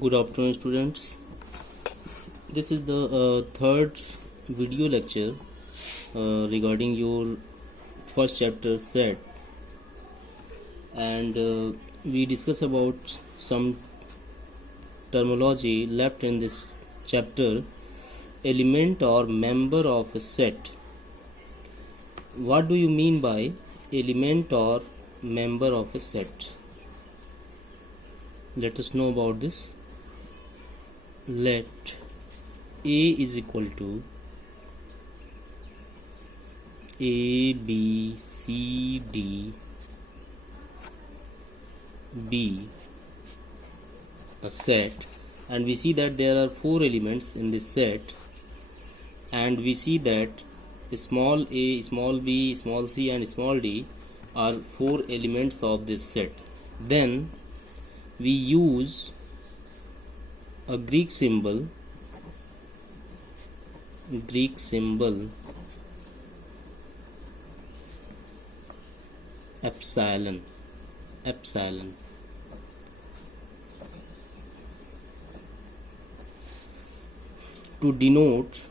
Good afternoon, students. This is the third video lecture regarding your first chapter set, and we discuss about some terminology left in this chapter. Element or member of a set. What do you mean by element or member of a set? Let us know about this. Let A is equal to A, B, C, D be a set, and we see that there are 4 elements in this set, and we see that small a, small b, small c and small d are 4 elements of this set. Then we use a Greek symbol epsilon to denote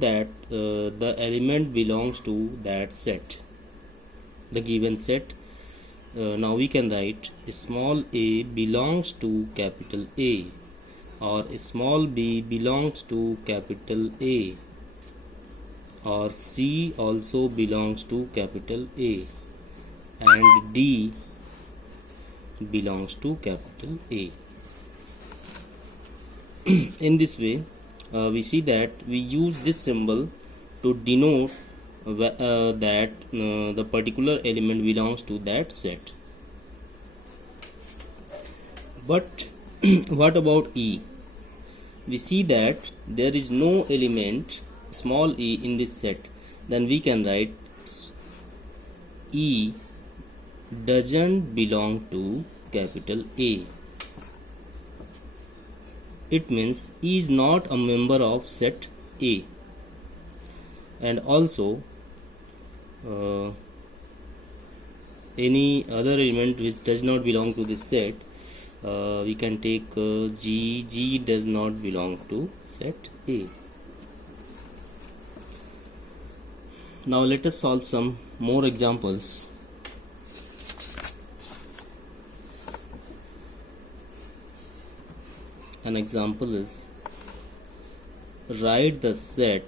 that the element belongs to that set, the given set. Now we can write small a belongs to capital A, or small b belongs to capital A, or C also belongs to capital A, and D belongs to capital A. In this way, we see that we use this symbol to denote that the particular element belongs to that set. But what about E? We see that there is no element small e in this set. Then we can write E doesn't belong to capital A. It means E is not a member of set A. And also any other element which does not belong to this set, we can take G does not belong to set A. Now let us solve some more examples. An example is, write the set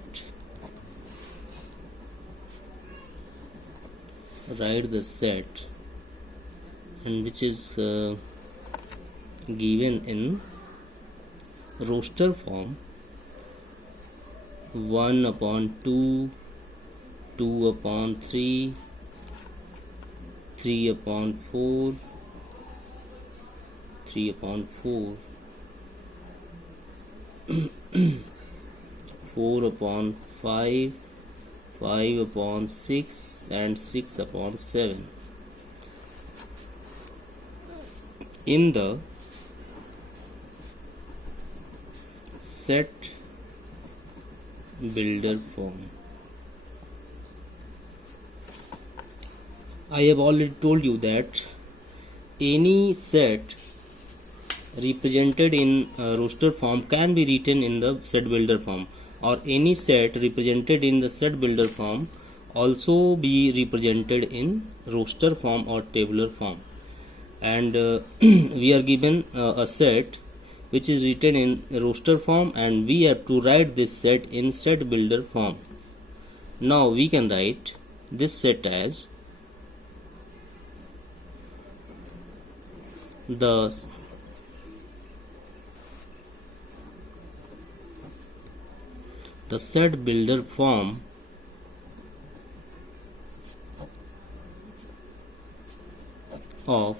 and which is given in roster form 1/2, 2/3, 3/4, 3/4, 4/5, 5/6 and 6/7 in the set builder form. I have already told you that any set represented in roster form can be written in the set builder form, or any set represented in the set builder form also be represented in roster form or tabular form. And we are given a set which is written in roster form, and we have to write this set in set builder form. Now we can write this set as the set builder form of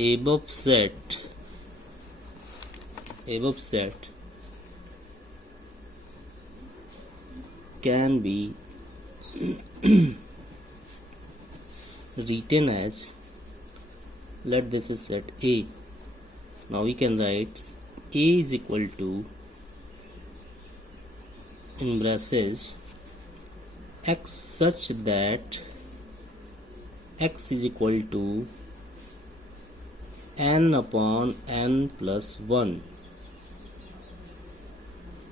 above set can be written as, let this is set A. Now we can write A is equal to, in braces, x such that x is equal to n upon n plus 1,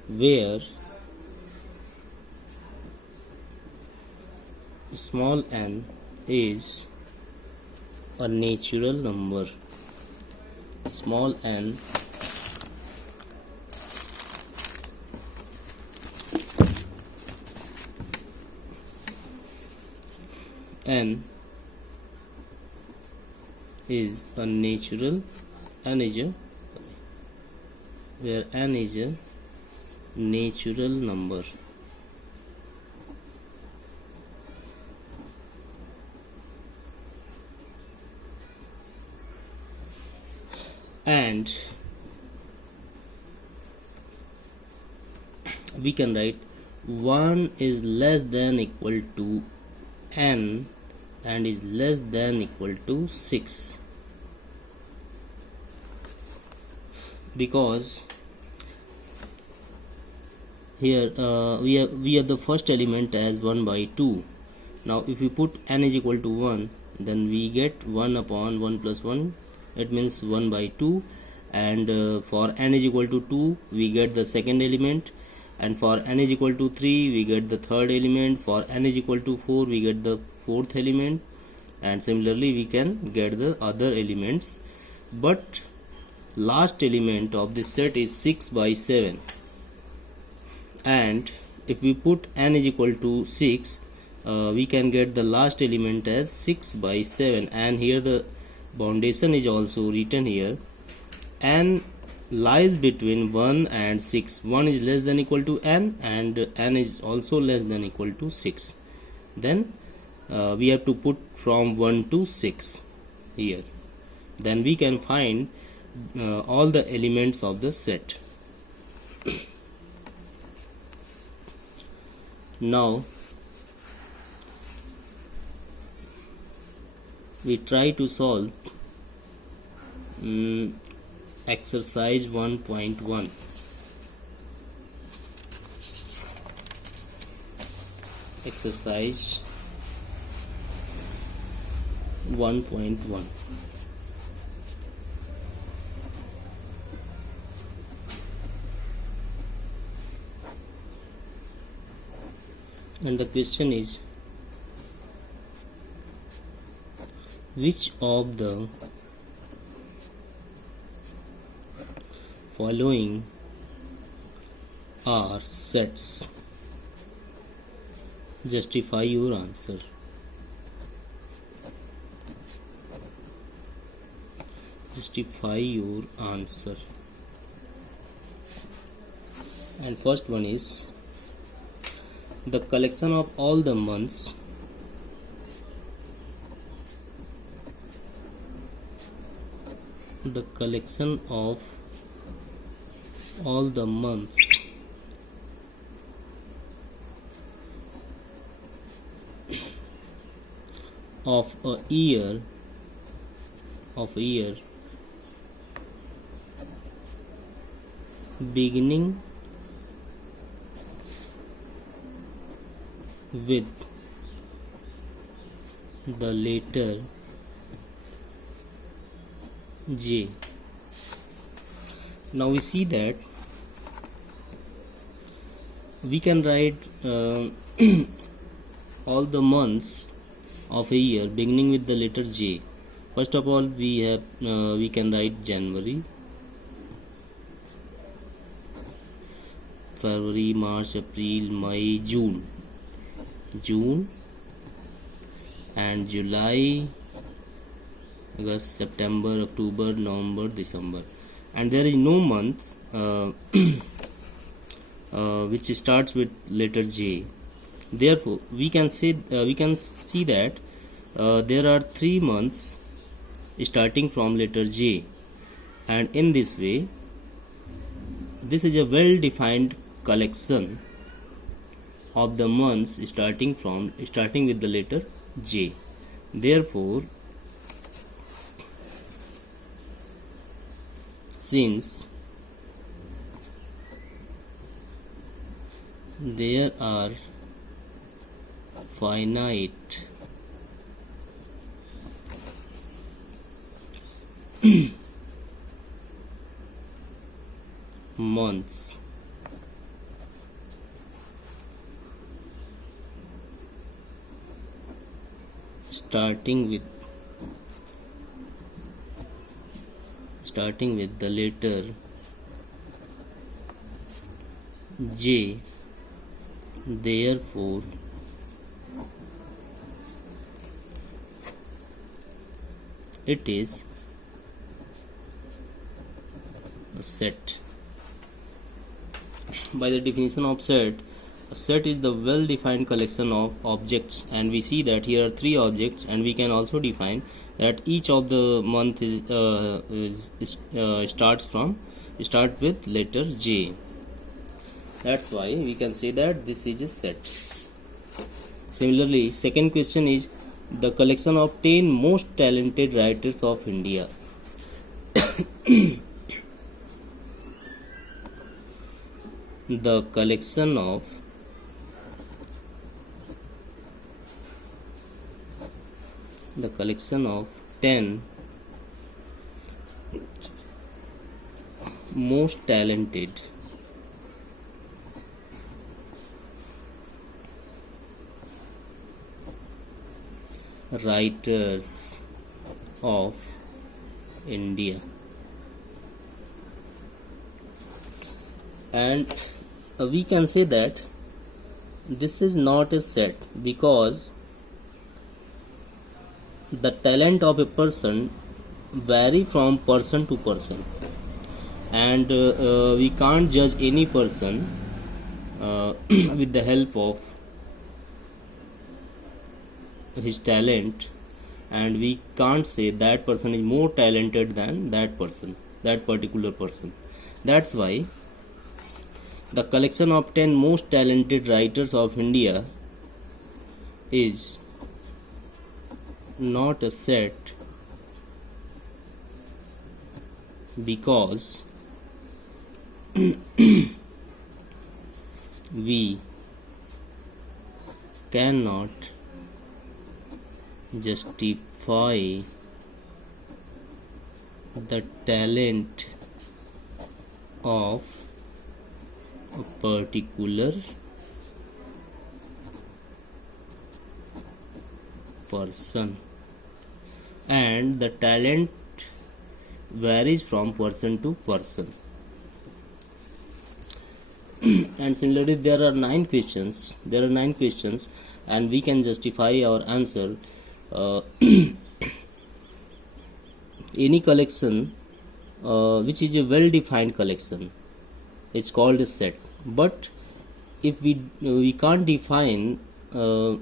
where small n is a natural number. Small n n is a natural n is a where n is a natural number. And we can write 1 is less than equal to n and is less than equal to 6, because here we have the first element as 1 by 2. Now if we put n is equal to 1, then we get 1 upon 1 plus 1, it means 1 by 2, and for n is equal to 2 we get the second element, and for n is equal to 3 we get the third element, for n is equal to 4 we get the fourth element, and similarly we can get the other elements. But last element of this set is 6 by 7, and if we put n is equal to 6, we can get the last element as 6 by 7, and here the boundation is also written here. N lies between 1 and 6. 1 is less than equal to n, and n is also less than equal to 6. Then we have to put from 1 to 6 here. Then we can find all the elements of the set. Now we try to solve exercise 1.1. Exercise 1.1. And the question is, which of the following are sets? Justify your answer. Justify your answer. And first one is the collection of all the months of a year beginning with the letter J. Now we see that we can write all the months of a year beginning with the letter J. First of all, we can write January, February, March, April, May, June, and July, August, September, October, November, December, and there is no month which starts with letter J. Therefore, we can see that there are 3 months starting from letter J, and in this way, this is a well-defined collection of the months starting with the letter J. Therefore, since there are finite months starting with the letter J, therefore it is a set. By the definition of set, a set is the well-defined collection of objects, and we see that here are 3 objects, and we can also define that each of the month starts with letter J. That's why we can say that this is a set. Similarly, second question is the collection of 10 most talented writers of India. The collection of the collection of 10 most talented writers of India. And we can say that this is not a set, because the talent of a person vary from person to person, and we can't judge any person with the help of his talent, and we can't say that person is more talented than that particular person. That's why the collection of 10 most talented writers of India is not a set, because we cannot justify the talent of a particular person, and the talent varies from person to person. And similarly, there are 9 questions, and we can justify our answer. Any collection which is a well-defined collection, it's called a set. But if we can't define the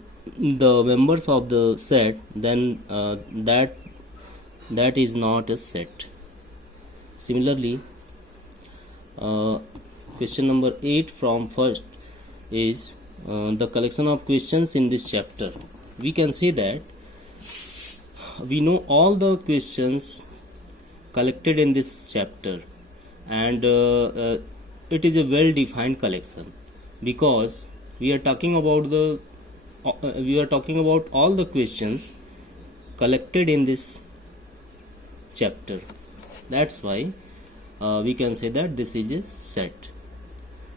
members of the set, then that is not a set. Similarly, question number 8 from first is the collection of questions in this chapter. We can say that we know all the questions collected in this chapter, and it is a well-defined collection, because we are talking about all the questions collected in this chapter. That's why we can say that this is a set.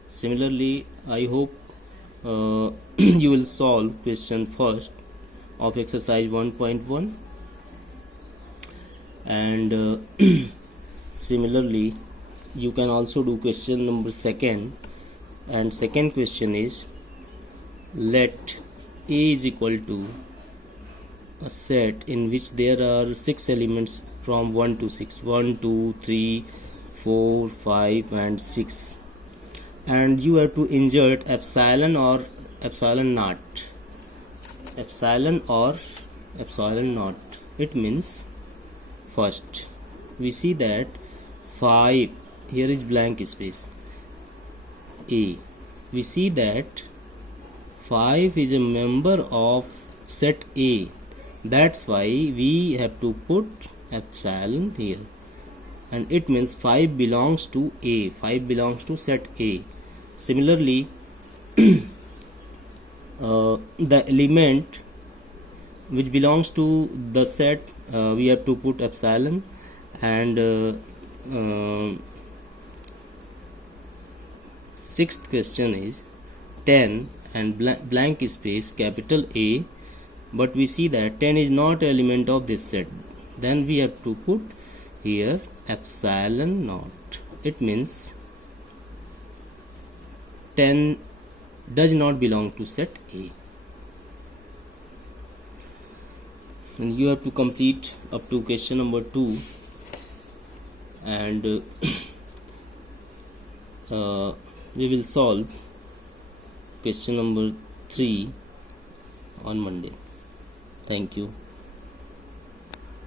Similarly, I hope you will solve question first of exercise 1.1, and similarly you can also do question number 2, and second question is, let A is equal to a set in which there are 6 elements from 1 to 6, 1, 2, 3, 4, 5 and 6, and you have to insert epsilon or epsilon naught. It means, first we see that 5, here is blank space A. We see that 5 is a member of set A. That's why we have to put epsilon here, and it means 5 belongs to A. 5 belongs to set A. Similarly, the element which belongs to the set, we have to put epsilon, and sixth question is 10 and blank space capital A, but we see that 10 is not element of this set. Then we have to put here epsilon naught. It means 10 does not belong to set A. And you have to complete up to question number 2, and we will solve question number 3 on Monday. Thank you.